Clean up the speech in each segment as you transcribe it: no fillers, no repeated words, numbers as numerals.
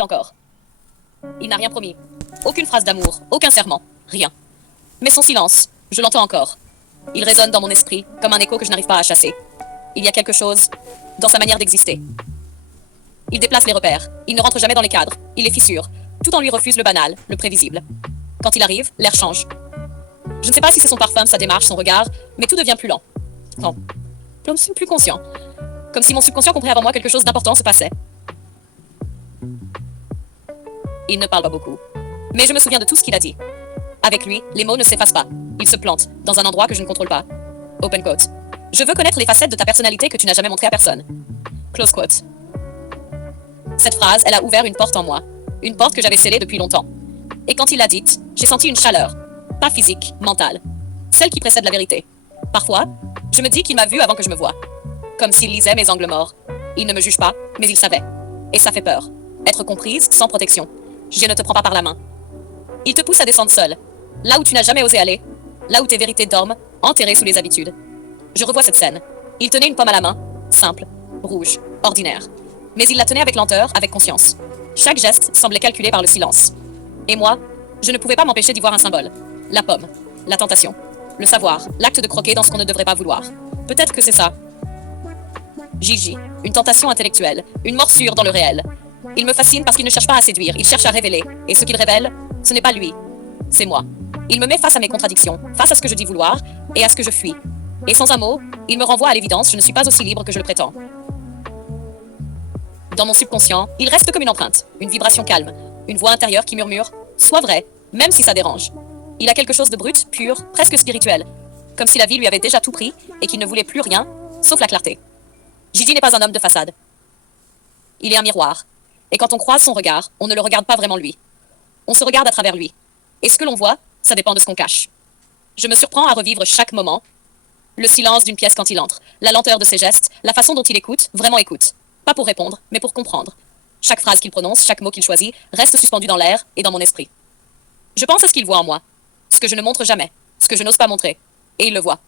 m'évite encore. Il n'a rien promis. Aucune phrase d'amour, aucun serment, rien. Mais son silence, je l'entends encore. Il résonne dans mon esprit comme un écho que je n'arrive pas à chasser. Il y a quelque chose dans sa manière d'exister. Il déplace les repères, il ne rentre jamais dans les cadres, il les fissure, tout en lui refuse le banal, le prévisible. Quand il arrive, l'air change. Je ne sais pas si c'est son parfum, sa démarche, son regard, mais tout devient plus lent. Non, plus conscient. Comme si mon subconscient comprenait avant moi quelque chose d'important se passait. Il ne parle pas beaucoup, mais je me souviens de tout ce qu'il a dit. Avec lui, les mots ne s'effacent pas. Il se plante, dans un endroit que je ne contrôle pas. Open quote. Je veux connaître les facettes de ta personnalité que tu n'as jamais montrées à personne. Close quote. Cette phrase, elle a ouvert une porte en moi. Une porte que j'avais scellée depuis longtemps. Et quand il l'a dite, j'ai senti une chaleur. Pas physique, mentale. Celle qui précède la vérité. Parfois, je me dis qu'il m'a vue avant que je me voie. Comme s'il lisait mes angles morts. Il ne me juge pas, mais il savait. Et ça fait peur. Être comprise sans protection. Je ne te prends pas par la main. Il te pousse à descendre seul. Là où tu n'as jamais osé aller. Là où tes vérités dorment, enterrées sous les habitudes. Je revois cette scène. Il tenait une pomme à la main. Simple, rouge, ordinaire. Mais il la tenait avec lenteur, avec conscience. Chaque geste semblait calculé par le silence. Et moi, je ne pouvais pas m'empêcher d'y voir un symbole. La pomme, la tentation, le savoir, l'acte de croquer dans ce qu'on ne devrait pas vouloir. Peut-être que c'est ça. Gigi, une tentation intellectuelle, une morsure dans le réel. Il me fascine parce qu'il ne cherche pas à séduire, il cherche à révéler. Et ce qu'il révèle, ce n'est pas lui, c'est moi. Il me met face à mes contradictions, face à ce que je dis vouloir et à ce que je fuis. Et sans un mot, il me renvoie à l'évidence, je ne suis pas aussi libre que je le prétends. Dans mon subconscient, il reste comme une empreinte, une vibration calme, une voix intérieure qui murmure « Sois vrai, même si ça dérange ». Il a quelque chose de brut, pur, presque spirituel, comme si la vie lui avait déjà tout pris et qu'il ne voulait plus rien, sauf la clarté. Gigi n'est pas un homme de façade. Il est un miroir. Et quand on croise son regard, on ne le regarde pas vraiment lui. On se regarde à travers lui. Et ce que l'on voit, ça dépend de ce qu'on cache. Je me surprends à revivre chaque moment. Le silence d'une pièce quand il entre, la lenteur de ses gestes, la façon dont il écoute, vraiment écoute. Pas pour répondre, mais pour comprendre. Chaque phrase qu'il prononce, chaque mot qu'il choisit, reste suspendu dans l'air et dans mon esprit. Je pense à ce qu'il voit en moi, ce que je ne montre jamais, ce que je n'ose pas montrer. Et il le voit.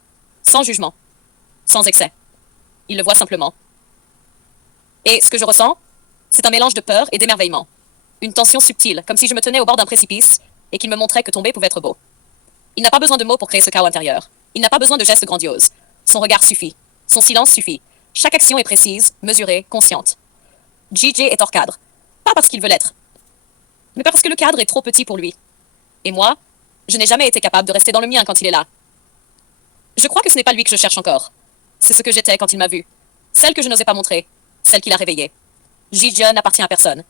Sans jugement. Sans excès. Il le voit simplement. Et ce que je ressens, c'est un mélange de peur et d'émerveillement. Une tension subtile, comme si je me tenais au bord d'un précipice et qu'il me montrait que tomber pouvait être beau. Il n'a pas besoin de mots pour créer ce chaos intérieur. Il n'a pas besoin de gestes grandioses. Son regard suffit. Son silence suffit. Chaque action est précise, mesurée, consciente. JJ est hors cadre. Pas parce qu'il veut l'être, mais parce que le cadre est trop petit pour lui. Et moi, je n'ai jamais été capable de rester dans le mien quand il est là. Je crois que ce n'est pas lui que je cherche encore. C'est ce que j'étais quand il m'a vu. Celle que je n'osais pas montrer. Celle qui l'a réveillée. JJ n'appartient à personne.